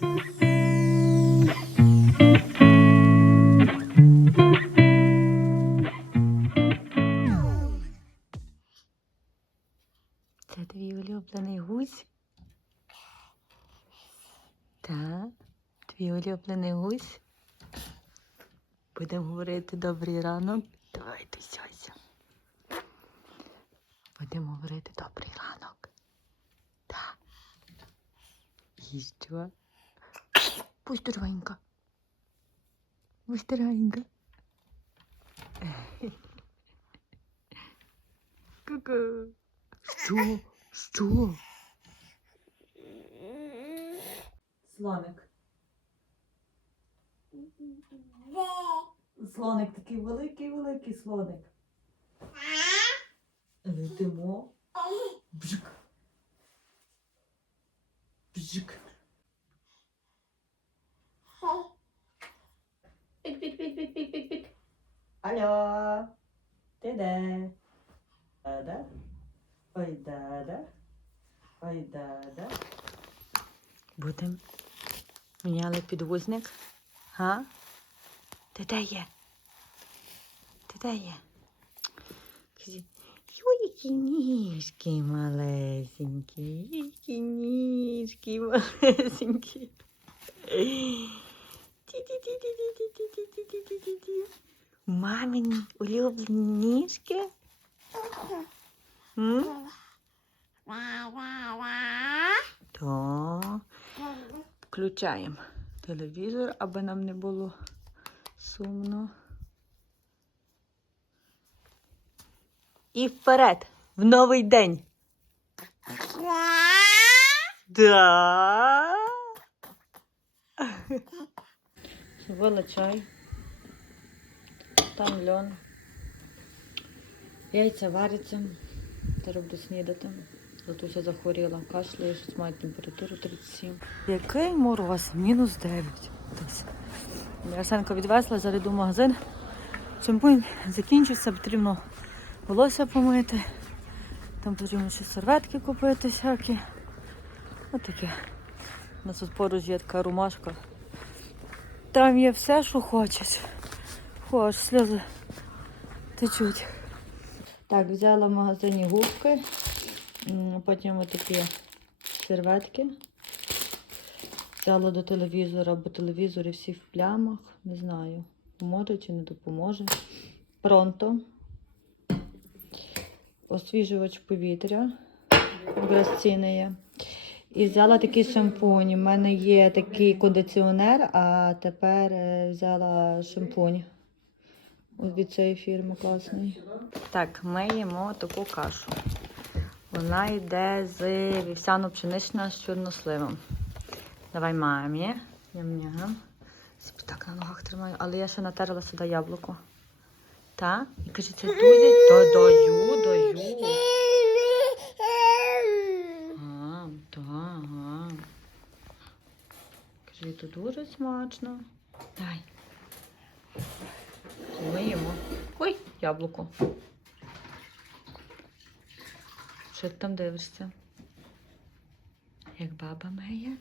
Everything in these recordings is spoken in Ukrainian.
Це твій улюблений гусь? Так, твій улюблений гусь. Будемо говорити добрий ранок. Давай ти. Будемо говорити добрий ранок. Так. І що? Будь здоровенька. Будь здоровенька. Ку-ку. Що? Що? Слоник. Слоник такий великий, великий слоник. Летимо. Бжик. Бжик. Алло. Ти де? Да-да. Ой, да-да. Ой, да-да. Будем. Міняли підвузник. Га? Ти де є? Ти де є? Які ніжки малесенькі, які ніжки малесенькі. Ті-ті-ті-ті-ті-ті-ті-ті-ті-ті. Мамині улюблені ніжки. То включаємо телевізор, аби нам не було сумно. І вперед, в новий день. Да. Зробила чай. Там льон. Яйця варяться. Зараз буду снідати. Златуся захворіла, кашляє, щось має температуру 37. Який мороз? Мінус 9. Десь. Відвезла, зараз йду в магазин. Шампунь закінчився, потрібно волосся помити. Там потрібно ще серветки купити всякі. Отаке. У нас тут поруч є така румашка. Там є все, що хочеш. Хоч, сльози течуть. Так, взяла в магазині губки, потім отакі серветки. Взяла до телевізора, бо телевізори всі в плямах. Не знаю, поможе чи не допоможе. Пронто. Освіжувач повітря. Якраз. І взяла такий шампунь. У мене є такий кондиціонер, а тепер е, взяла шампунь. Від цієї фірми класний. Так, ми їмо таку кашу. Вона йде з вівсяно-пшенична з чорносливом. Давай мамі. Ням-ням. Так на ногах тримаю, але я ще натерла сюди яблуко. Так? І каже, це дуже. Та даю, даю. Так, ага. Каже, це дуже смачно. Дай. Ми. Ой, яблуко. Що ти там дивишся? Як баба має?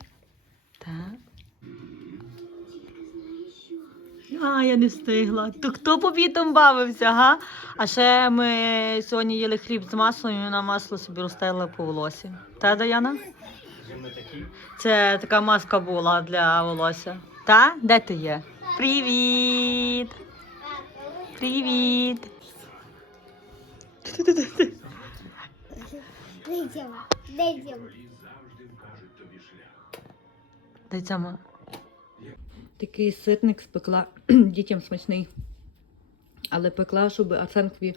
Так. А, я не встигла. То хто побітом бавився, га? А ще ми сьогодні їли хліб з маслом, і вона масло собі розстелила по волосі. Та, Даяна? Це така маска була для волосся. Та? Де ти є? Привіт! Привіт. Де Тьома? Де Такий ситник спекла дітям смачний. Але пекла, щоб Арсенкові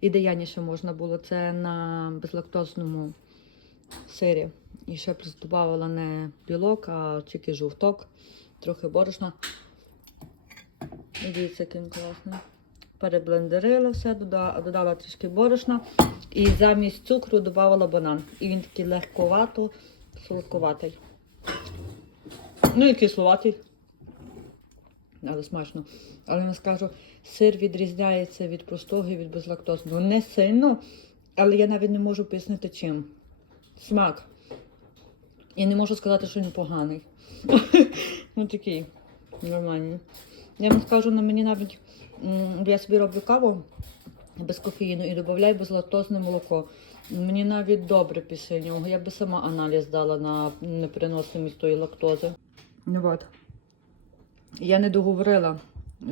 ідеяніше можна було. Це на безлактозному сирі. І ще придбавила не білок, а тільки жовток, трохи борошна. Дивіться, яким класним. Переблендерила все, додала, додала трішки борошна і замість цукру додавала банан. І він такий легковато, солодковатий. Ну і кисловатий. Але смачно. Але я скажу, сир відрізняється від простого і від безлактозного. Не сильно, але я навіть не можу пояснити чим. Смак. І не можу сказати, що він поганий. ну такий, нормальний. Я вам скажу, на мені навіть я собі роблю каву без кофеїну і додаю безлактозне молоко. Мені навіть добре після нього. Я би сама аналіз дала на непереносимість тої лактози. Ну от. Я не договорила,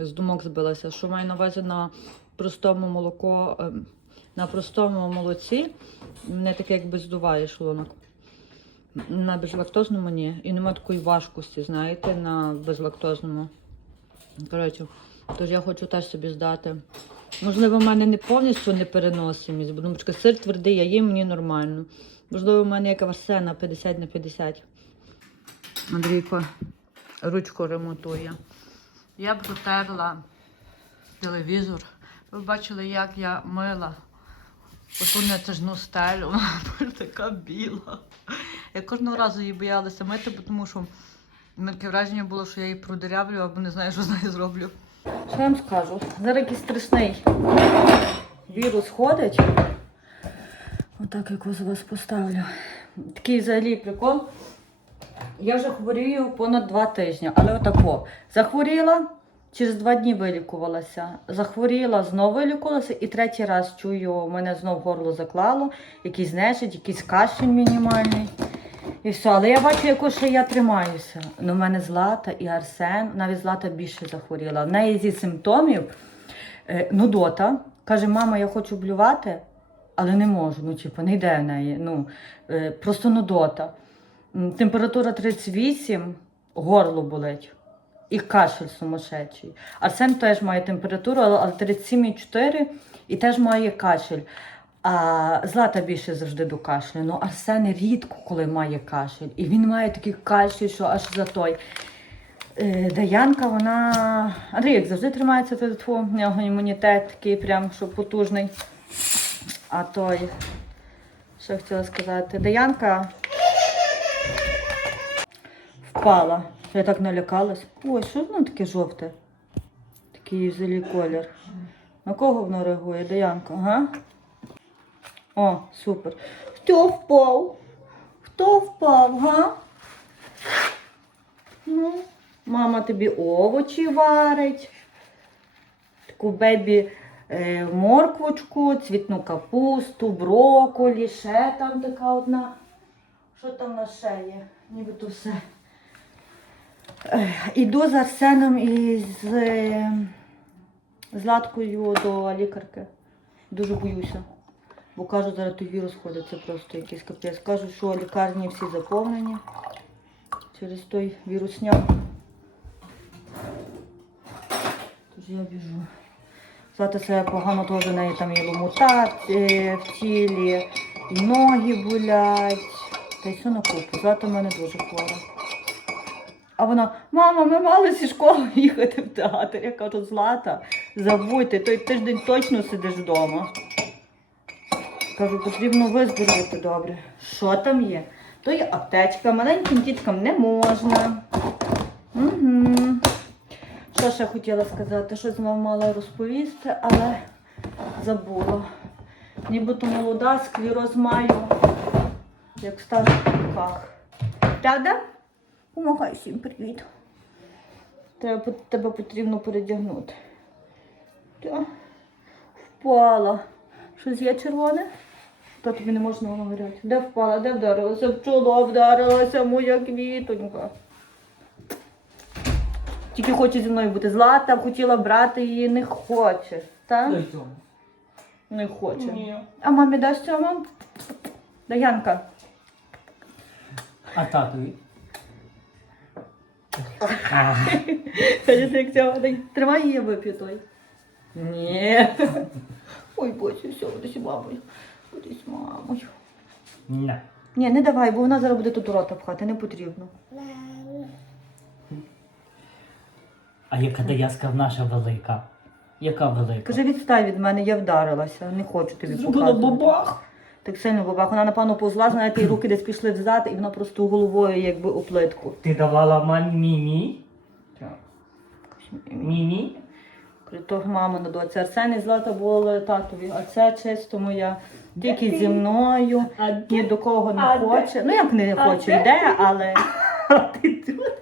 з думок збилася, що маю на увазі на простому молоко, ем, на простому молоці. Мене таке якби здуває шлунок. На безлактозному ні. І нема такої важкості, знаєте, на безлактозному. Коротше, тож я хочу теж собі здати. Можливо, в мене не повністю непереносимість, бо думаю, сир твердий, я їм мені нормально. Можливо, в мене як Арсена 50 на 50. Андрійко ручку ремонтує. Я б дотерла телевізор. Ви бачили, як я мила оту натяжну стелю. Вона така біла. Я кожного разу її боялася мити, тому що таке враження було, що я її продирявлю або не знаю, що з нею зроблю. Що вам скажу? Зараз якийсь страшний вірус ходить. Отак як ось вас поставлю. Такий взагалі прикол. Я вже хворію понад два тижні, але отако. Захворіла, через два дні вилікувалася. Захворіла, знову вилікувалася, і третій раз чую, мене знов горло заклало, якийсь нежить, якийсь кашель мінімальний. І все, але я бачу, якось ще я тримаюся. Ну, в мене Злата і Арсен, навіть Злата більше захворіла. В неї зі симптомів е, нудота. Каже, мама, я хочу блювати, але не можу. Ну, типу, не йде в неї. Ну, е, просто нудота. Температура 38, горло болить. І кашель сумасшедший. Арсен теж має температуру, але 37,4 і теж має кашель. А Злата більше завжди до кашлю. Ну Арсен рідко коли має кашель. І він має такий кашель, що аж за той. Е, Даянка, вона. Андрій, як завжди тримається нього імунітет такий прям, що потужний. А той, що хотіла сказати, Даянка впала. Я так налякалась. Ой, що воно таке жовте? Такий зелій колір. На кого воно реагує? Даянка, ага? О, супер. Хто впав? Хто впав, га? Ну, мама тобі овочі варить. Таку бебі е, морквочку, цвітну капусту, броколі, ще там така одна. Що там на ще є? Нібито все. Ех, Іду з Арсеном і з, е, з Латкою до лікарки. Дуже боюся. Бо кажуть, зараз той вірус ходить, це просто якийсь капець. Кажуть, що лікарні всі заповнені через той вірусняк. Тож я біжу. Злата себе погано теж в неї там і ломота в тілі, і ноги болять. Та й все на купу. Злата в мене дуже хвора. А вона, мама, ми мали зі школи їхати в театр. Я кажу, Злата, забудьте, той тиждень точно сидиш вдома. Кажу, потрібно виздоровити добре. Що там є? То є аптечка, маленьким діткам не можна. Угу. Що ще хотіла сказати? Щось вам мала розповісти, але забула. Нібито молода, склероз маю, як в старших роках. Правда? Помагай всім привіт. Треба, тебе потрібно передягнути. Впала. Щось є червоне? Та тобі не можна говорити. Де впала, де вдарилася? В чоло вдарилася моя квітонька. Тільки хоче зі мною бути. Злата хотіла брати її, не хоче. Так? Дай цьому. Не хоче. Ні. А мамі дасть цього мам? Даянка. А татові? Каже, як цього. Дай, Тримай її, я вип'ю той. Ні. Ой, боже, все, буду з мамою. З мамою. Ні. Ні, не давай, бо вона зараз буде тут рота пхати, не потрібно. А яка даяска в наша велика? Яка велика? Каже, відстань від мене, я вдарилася, не хочу тобі Зробила показувати. бабах. Так сильно бабах. Вона, напевно, повзла, знаєте, і руки десь пішли взад, і вона просто головою якби у плитку. Ти давала мамі мімі? Мімі? То мама на доці. Арсен і Злата були татові, а це чисто моя. Тільки зі мною, ні до кого не хоче. Ну як не хоче, йде, але А ти тут?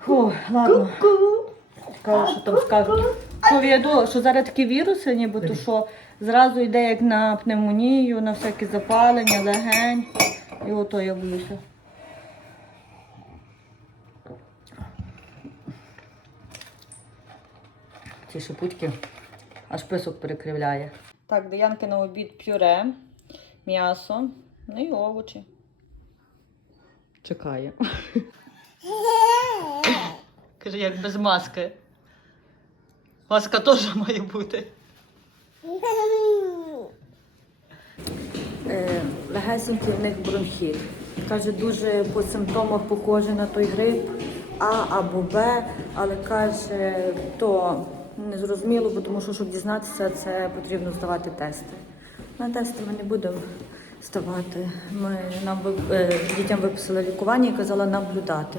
Фу, ладно. Кажу, що там скажуть. Повіду, що зараз такі віруси, нібито що зразу йде як на пневмонію, на всякі запалення, легень. І ото я боюся. Ці шипутки аж писок перекривляє. Так, Деянки на обід пюре, м'ясо, ну і овочі. Чекає. Каже, як без маски. Маска теж має бути. Е, легесенький в них бронхіт. Каже, дуже по симптомах похоже на той грип А або Б, але каже, то незрозуміло, бо тому що, щоб дізнатися, це потрібно здавати тести. На тести ми не будемо здавати. Ми нам е, дітям виписали лікування і казала наблюдати.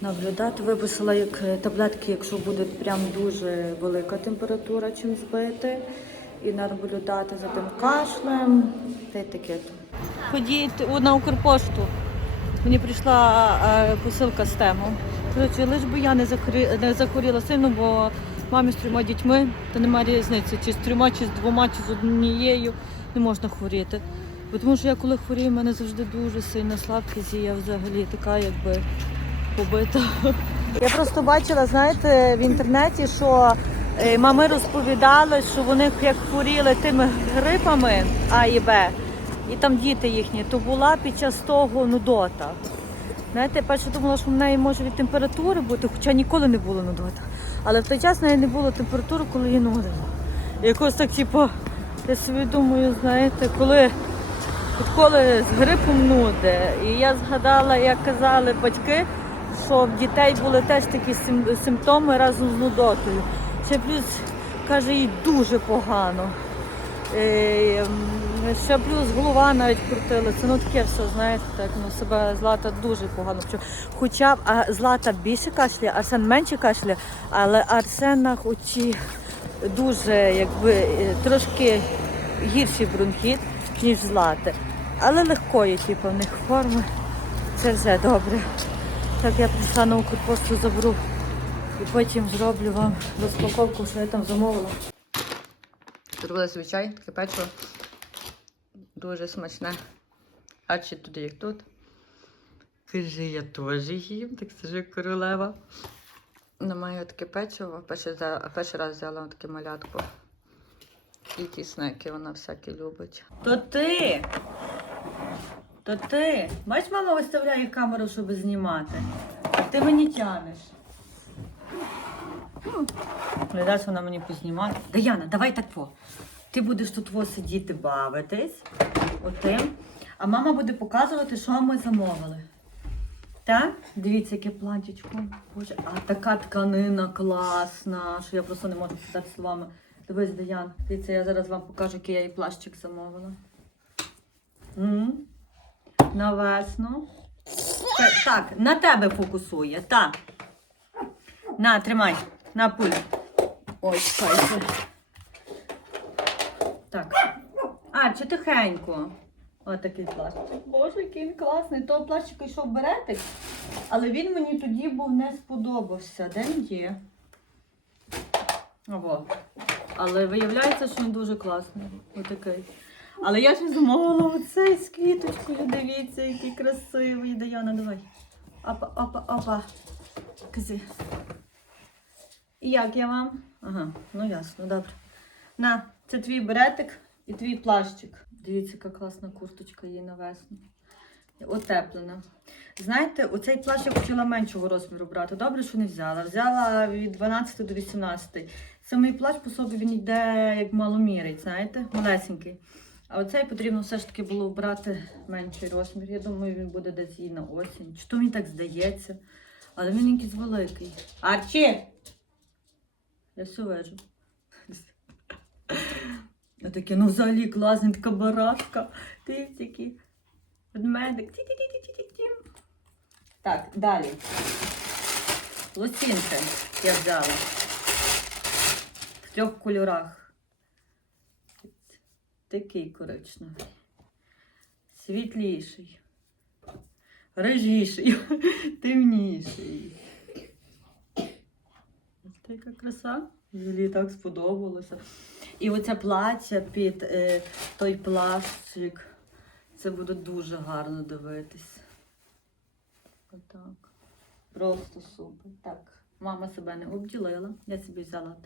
Наблюдати виписала як е, таблетки, якщо буде прям дуже велика температура, чим збити. І наблюдати за тим кашлем. Та й таке. Ходіть на Укрпошту. Мені прийшла е, посилка з тему. Коротше, лиш би я не, не захворіла сильно, бо мамі з трьома дітьми, то немає різниці, чи з трьома, чи з двома, чи з однією не можна хворіти. Бо тому що я коли хворію, в мене завжди дуже сильна слабкість, і я взагалі така якби побита. Я просто бачила, знаєте, в інтернеті, що е, мами розповідали, що вони як хворіли тими грипами А і Б, і там діти їхні, то була під час того нудота. Знаєте, я перше думала, що в неї може від температури бути, хоча ніколи не було нудота. Але в той час неї не було температури, коли її нудило. Якось так, типу, я собі думаю, знаєте, коли відколи з грипом нуде. І я згадала, як казали батьки, що в дітей були теж такі сим- симптоми разом з нудотою. Ще плюс, каже, їй дуже погано. Е, м, Ще плюс голова навіть крутилася. Ну таке все, знаєте, так ну себе Злата дуже погано почув. Хоча а, Злата більше кашляє, Арсен менше кашляє, але Арсена хоч і дуже якби е, трошки гірший бронхіт, ніж Злати. Але легкої, типу, в них форми. Це вже добре. Так я прийшла на Укрпосту, заберу і потім зроблю вам розпаковку, що я там замовила. Зробила собі чай, таке печиво. Дуже смачне. А чи туди, як тут. Каже, я теж їм, так скажи королева. На маю таке печиво, перший, перший раз взяла таке малятку. І ті снеки вона всякі любить. То ти! То ти! Бач, мама виставляє камеру, щоб знімати. А ти мені тянеш. Глядач вона мені познімати. Даяна, давай так по. Ти будеш тут во сидіти бавитись. Отим. А мама буде показувати, що ми замовили. Так? Дивіться, яке платічко. Боже, а така тканина класна, що я просто не можу сказати словами. Дивись, Даян, дивіться, я зараз вам покажу, який я їй плащик замовила. На весну. Так, на тебе фокусує, так. На, тримай, на пуль. Ой, чекайте. Так. А, чи тихенько. Ось такий плащик. Боже, який він класний. Того плащика йшов беретик, але він мені тоді був не сподобався. Де він є? Ого. Але виявляється, що він дуже класний. Отакий. Але я ще замовила оцей з квіточкою. Дивіться, який красивий. Даяна, давай. Опа, опа, опа. Кази. І як я вам? Ага, ну ясно, добре. На, це твій беретик і твій плащик. Дивіться, яка класна курточка є на весну. Утеплена. Знаєте, оцей плащ я хотіла меншого розміру брати. Добре, що не взяла. Взяла від 12 до 18. Самий плащ по собі він йде як маломірець, знаєте, малесенький. А оцей потрібно все ж таки було брати менший розмір. Я думаю, він буде десь їй на осінь. Чи то мені так здається. Але він якийсь великий. Арчі! Я все вижу. Отаке, ну взагалі класний, така барашка. Дивіться, який ведмедик. Так, далі. Лосінки я взяла. В трьох кольорах. такий коричневий. Світліший. Рижіший. Темніший. Ось така краса. Юлі так сподобалося. І оце плаття під е, той плащик. Це буде дуже гарно дивитись. Отак. Просто супер. Так, мама себе не обділила. Я собі взяла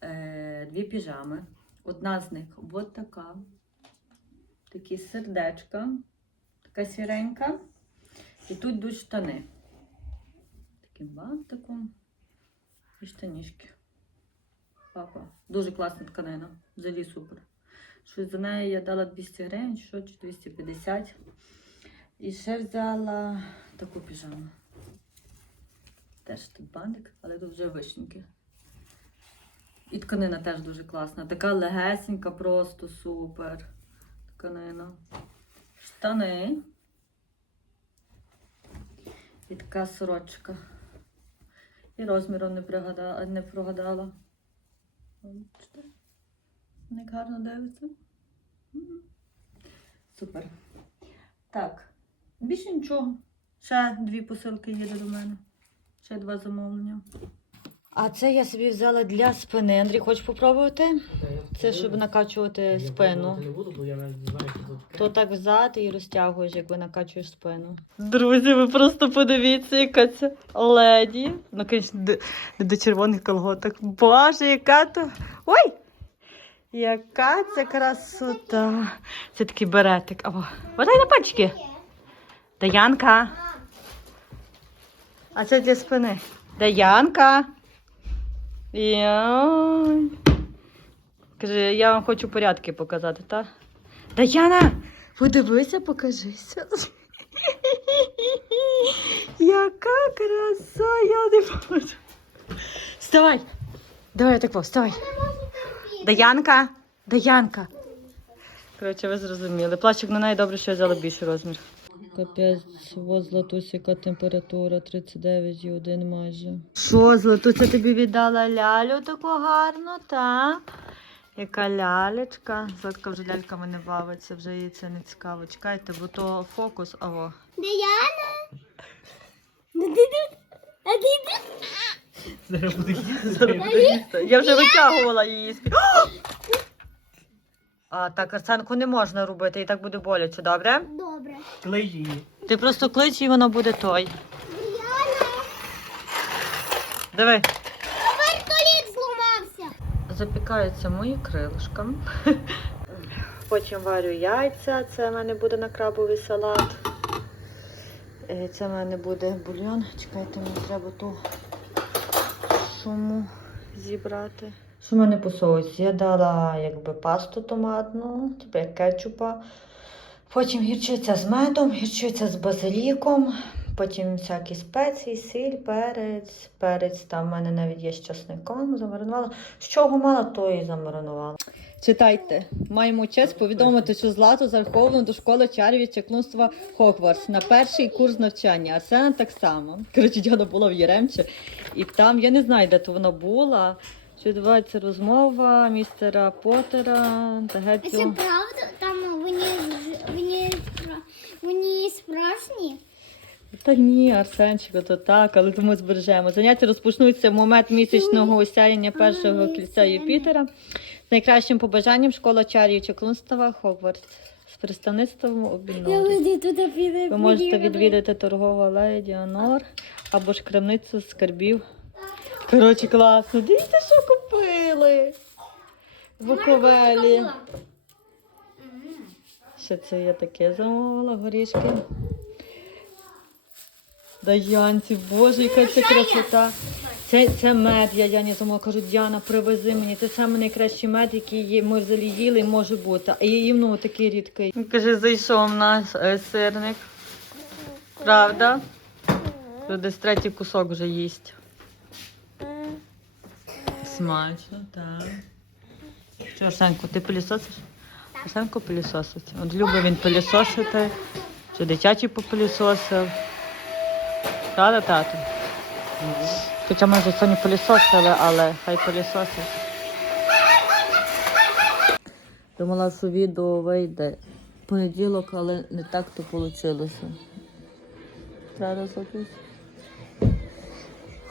е, дві піжами. Одна з них от така. Такі сердечка, така сіренька. І тут йдуть штани. Таким бантиком і штанішки. Папа. Дуже класна тканина. Взагалі супер. Щось за неї я дала 200 гривень, що чи 250. І ще взяла таку піжаму. Теж тут бантик, але тут вже вишеньки. І тканина теж дуже класна. Така легесенька, просто супер. Тканина. Штани. І така сорочка. І розміром не пригадала, не прогадала. Не гарно дивиться. Супер. Так. Більше нічого. Ще дві посилки їде до мене. Ще два замовлення. А це я собі взяла для спини. Андрій, хочеш попробувати? Це щоб накачувати спину. То так взяти і розтягуєш, якби накачуєш спину. Друзі, ви просто подивіться, яка це леді. Ну, звісно, не до червоних колготок. Боже, яка то. Ой! Яка це красота. Це такий беретик. Або. Водай на пальчики. Даянка. А це для спини. Даянка. Йой. Каже, я вам хочу порядки показати, так? Даяна, подивися, покажися. Яка краса, я не можу. Вставай. Давай так, вставай. Даянка, Даянка. Коротше, ви зрозуміли. Плачик на неї добре, що я взяла більший розмір. Капець, во Златуся, яка температура 39,1 майже. Що, Златуся тобі віддала лялю таку гарну, та? Яка лялечка. Златка вже ляльками не бавиться, вже їй це не цікаво. Чекайте, бо то фокус, аво. Діана? Ди-ди-ди. А ди-ди. Зараз буде Зараз буде їсти. Я вже витягувала її. А так Арсенку не можна робити, і так буде боляче, добре? Добре. Клей її. Ти просто клич і воно буде той. Діана. Диви. Вертоліт зламався. Запікаються мої крилишка. Потім варю яйця. Це в мене буде на крабовий салат. Е, Це в мене буде бульйон. Чекайте, мені треба ту шуму зібрати. Що в мене по соусі? Я дала якби пасту томатну, типу як кетчупа. Потім гірчиця з медом, гірчиця з базиліком, потім всякі спеції, сіль, перець. Перець там в мене навіть є з часником, замаринувала. З чого мала, то і замаринувала. Читайте, маємо честь повідомити, що злато зараховано до школи чарів чаклунства Хогвартс на перший курс навчання. Арсена так само. Коротше, Діана була в Єремче, і там я не знаю, де то вона була. Відбувається розмова містера Поттера та Це правда? Там вони, вони, вони справжні? Та ні, Арсенчику, то так, але тому збережемо. Заняття розпочнуться в момент місячного осяяння першого кільця Юпітера. З найкращим побажанням школа чарів чаклунства Хогвартс з представництвом піде. Ви можете відвідати торгову алею Діанор або ж крамницю скарбів. Коротше, класно. Дивіться, що купили. В Буковелі. Ще це я таке замовила, горішки. Даянці, боже, яка це красота. Це, це мед, я Яні замовила. Кажу, Діана, привези мені. Це саме найкращий мед, який ми взагалі їли може бути. А її ну, такий рідкий. Каже, зайшов наш е, сирник. Правда? Тут Десь третій кусок вже їсть. Смачно, так. Що, Арсенко, ти пилісосиш? Арсенко пилісосить. От любить він пилісосити. Чи дитячий попилісосив. Правда, тату? Хоча ми вже сьогодні пилісосили, але хай пилісосить. Думала, що відео вийде понеділок, але не так то вийшло. Зараз якось.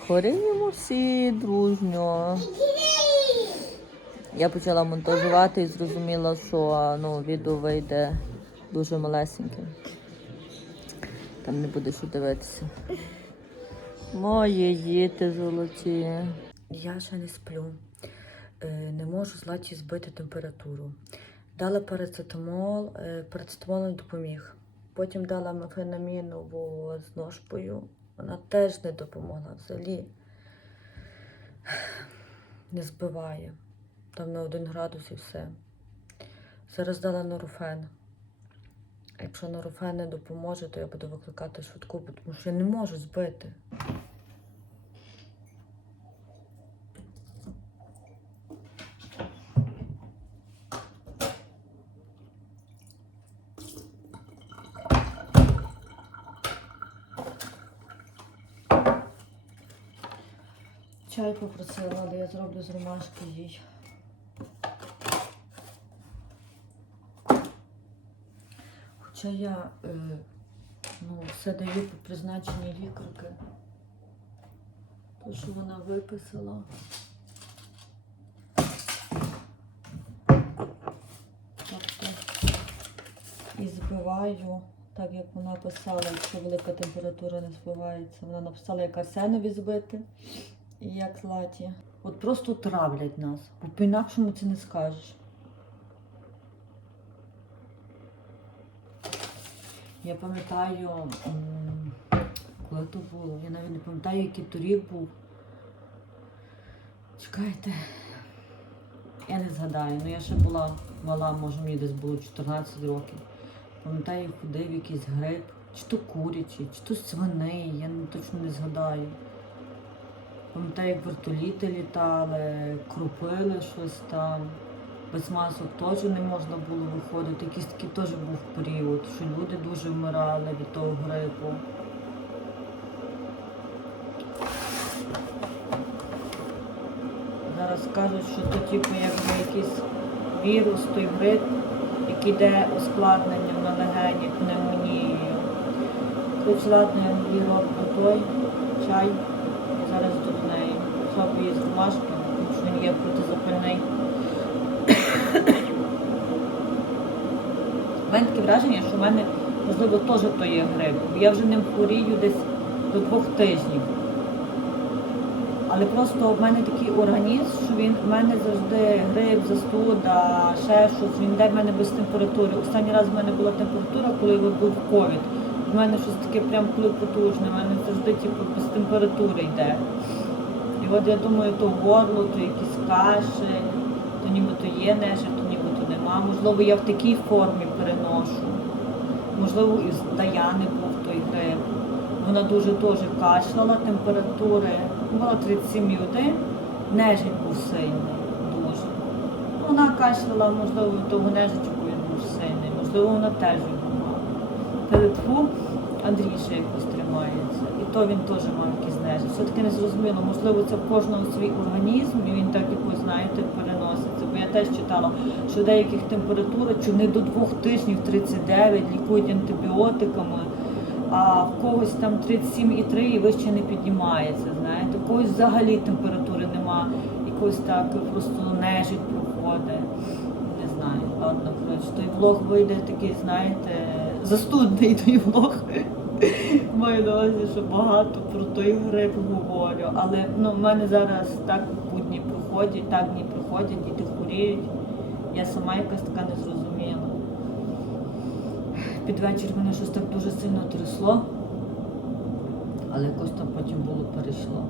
Хворіємо всі дружньо. Я почала монтажувати і зрозуміла, що ну, відео вийде дуже малесеньке. Там не буде що дивитися. Мої діти золоті. Я ще не сплю. Е, Не можу златі збити температуру. Дала парацетамол, е, парацетамол не допоміг. Потім дала мефенамінову з ножпою. Вона теж не допомогла взагалі. Не збиває. Там на один градус і все. Зараз дала норофен. Якщо норофен не допоможе, то я буду викликати швидку, тому що я не можу збити. Чай попросила, але я зроблю з ромашки їй. Хоча я е, ну, все даю по призначенню лікарки. То, що вона виписала. Тобто і збиваю, так як вона писала, якщо велика температура не збивається. Вона написала, як арсенові збити як златі. От просто травлять нас, бо по-інакшому це не скажеш. Я пам'ятаю, коли то було, я навіть не пам'ятаю, який то рік був. Чекайте. Я не згадаю, ну я ще була мала, може мені десь було 14 років. Пам'ятаю, ходив якийсь гриб, чи то курячий, чи то свиний, я точно не згадаю. Пам'ятаю, як вертоліти літали, кропили щось там. Без масок теж не можна було виходити. Якийсь такий теж був період, що люди дуже вмирали від того грипу. Зараз кажуть, що то типу якби якийсь вірус, той грип, який йде ускладненням на легені, пневмонією. Хоч ладно, я той чай. Зараз тут зроблю її з ромашки, тому що він є протизапальний. У мене таке враження, що в мене, можливо, теж то є грип. Я вже ним хворію десь до двох тижнів. Але просто в мене такий організм, що він в мене завжди грип, застуда, ще щось, він йде в мене без температури. Останній раз в мене була температура, коли був ковід. В мене щось таке прям коли потужне, в мене завжди типу, без температури йде. І от я думаю, то горло, то якийсь кашель, то нібито є нежить, то нібито нема. Можливо, я в такій формі переношу. Можливо, і Даяни був той грип. Вона дуже теж кашляла, температури була 37,1, нежить був сильний, дуже. Вона кашляла, можливо, того нежичку він був сильний, можливо, вона теж його Андрій ще якось тримається. І то він теж мав якийсь нежить. Все-таки не зрозуміло, можливо, це в кожного свій організм, і він так якось, знаєте, переноситься. Бо я теж читала, що в деяких температура чи не до двох тижнів 39 лікують антибіотиками, а в когось там 37,3 і вище не піднімається. Знаєте, в когось взагалі температури нема, якось так просто нежить проходить. Не знаю, ладно, коротше, той влог вийде такий, знаєте, застудний той влог. Маю на увазі, що багато про той грип говорю. Але ну, в мене зараз так будні проходять, так дні проходять, діти хворіють. Я сама якась така незрозуміла. Під вечір мене щось так дуже сильно трясло, але якось там потім було перейшло.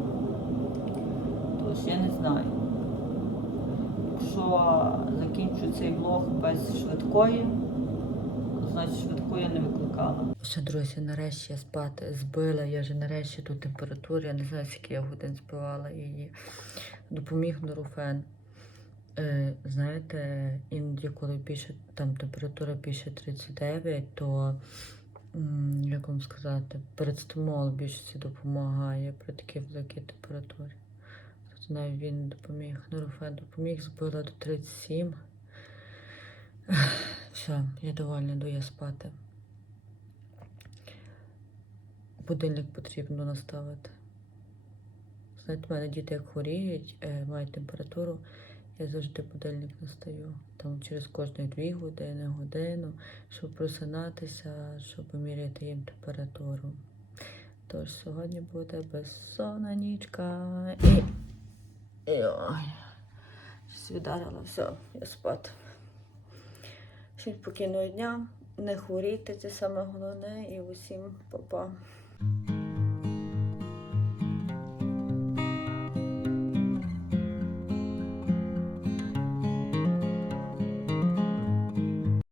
Тож я не знаю. Якщо закінчу цей влог без швидкої, значить швидку я не викликала. Ще, друзі, нарешті я спати збила. Я вже нарешті ту температуру, я не знаю, скільки я годин збивала її. Допоміг нурофен. Е, знаєте, іноді, коли більше там температура більше 39, то як вам сказати, передстимол більшості допомагає при такій великій температурі. Тут навіть він допоміг, нурофен допоміг, збила до 37. Все, я довольна, йду я спати. Будильник потрібно наставити. Знаєте, в мене діти як хворіють, е, мають температуру, я завжди будильник настаю. Там через кожні дві години, годину, щоб просинатися, щоб міряти їм температуру. Тож сьогодні буде безсонна нічка. І... і ой. Щось віддарила, все, я спати. Спокійного дня, не хворійте, це саме головне, і усім па-па.